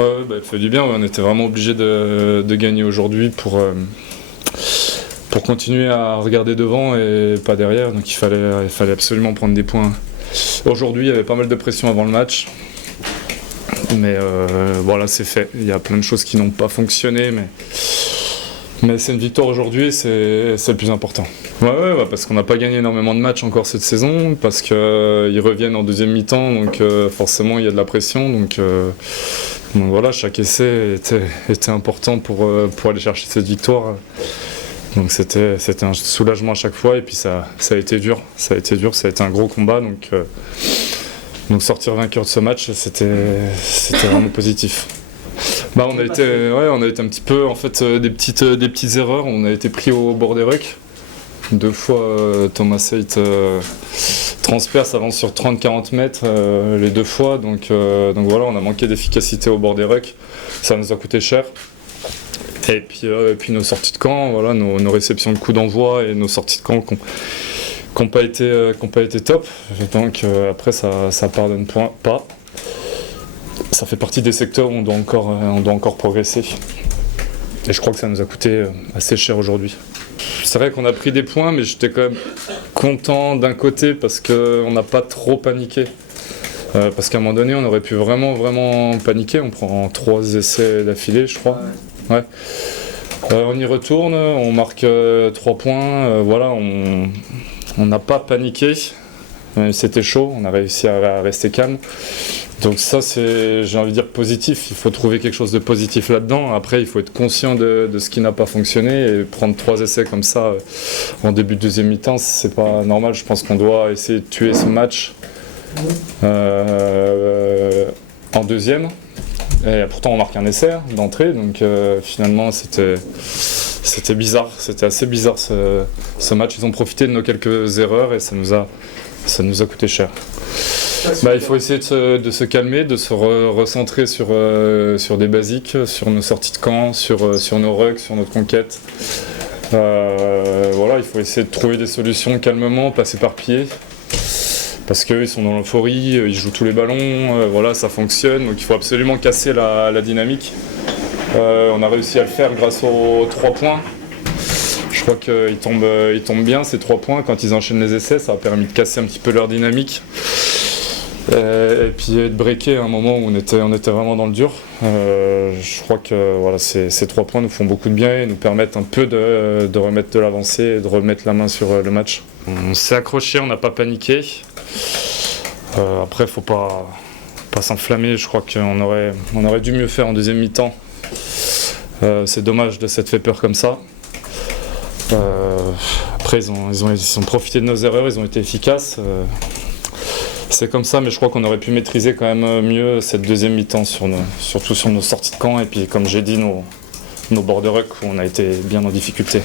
Ouais, bah, il fait du bien, ouais. On était vraiment obligé de gagner aujourd'hui pour continuer à regarder devant et pas derrière, donc il fallait absolument prendre des points. Aujourd'hui, il y avait pas mal de pression avant le match, mais voilà, c'est fait. Il y a plein de choses qui n'ont pas fonctionné, mais c'est une victoire aujourd'hui et c'est le plus important. Ouais, parce qu'on n'a pas gagné énormément de matchs encore cette saison, parce qu'ils reviennent en deuxième mi-temps, donc forcément il y a de la pression, donc voilà, chaque essai était important pour aller chercher cette victoire. Donc c'était un soulagement à chaque fois et puis ça a été dur, ça a été un gros combat, donc sortir vainqueur de ce match, c'était vraiment positif. Bah, on a été un petit peu en fait des petites erreurs, on a été pris au bord des rucks. 2 fois Thomas Seit transperce, avance sur 30-40 mètres les 2 fois, donc voilà, on a manqué d'efficacité au bord des rucks, ça nous a coûté cher. Et puis nos sorties de camp, voilà, nos réceptions de coups d'envoi et nos sorties de camp qui n'ont pas été top. Donc après ça pardonne pas. Ça fait partie des secteurs où on doit encore progresser. Et je crois que ça nous a coûté assez cher aujourd'hui. C'est vrai qu'on a pris des points, mais j'étais quand même content d'un côté parce qu'on n'a pas trop paniqué. Parce qu'à un moment donné, on aurait pu vraiment paniquer. On prend 3 essais d'affilée, je crois. Ouais. On y retourne, on marque 3 points. Voilà, on n'a pas paniqué. C'était chaud, on a réussi à rester calme. Donc ça, c'est, j'ai envie de dire, positif. Il faut trouver quelque chose de positif là-dedans. Après, il faut être conscient de ce qui n'a pas fonctionné et prendre 3 essais comme ça en début de deuxième mi-temps, c'est pas normal. Je pense qu'on doit essayer de tuer ce match en deuxième. Et pourtant, on marque un essai d'entrée, donc finalement, c'était bizarre. C'était assez bizarre ce match. Ils ont profité de nos quelques erreurs et ça nous a coûté cher. Il faut essayer de se calmer, de se recentrer sur des basiques, sur nos sorties de camp, sur nos rucks, sur notre conquête. Voilà, il faut essayer de trouver des solutions calmement, pas s'éparpiller. Parce qu'eux, ils sont dans l'euphorie, ils jouent tous les ballons, voilà, ça fonctionne. Donc il faut absolument casser la dynamique. On a réussi à le faire grâce aux 3 points. Je crois qu'ils tombent bien ces 3 points. Quand ils enchaînent les essais, ça a permis de casser un petit peu leur dynamique. Et puis de breaker à un moment où on était vraiment dans le dur. Je crois que voilà, ces 3 points nous font beaucoup de bien et nous permettent un peu de remettre de l'avancée et de remettre la main sur le match. On s'est accroché, on n'a pas paniqué. Après, faut pas s'enflammer. Je crois qu'on aurait dû mieux faire en deuxième mi-temps. C'est dommage de s'être fait peur comme ça. Après, ils ont profité de nos erreurs, ils ont été efficaces. C'est comme ça, mais je crois qu'on aurait pu maîtriser quand même mieux cette deuxième mi-temps, surtout sur nos sorties de camp. Et puis, comme j'ai dit, nos bords de ruck où on a été bien en difficulté.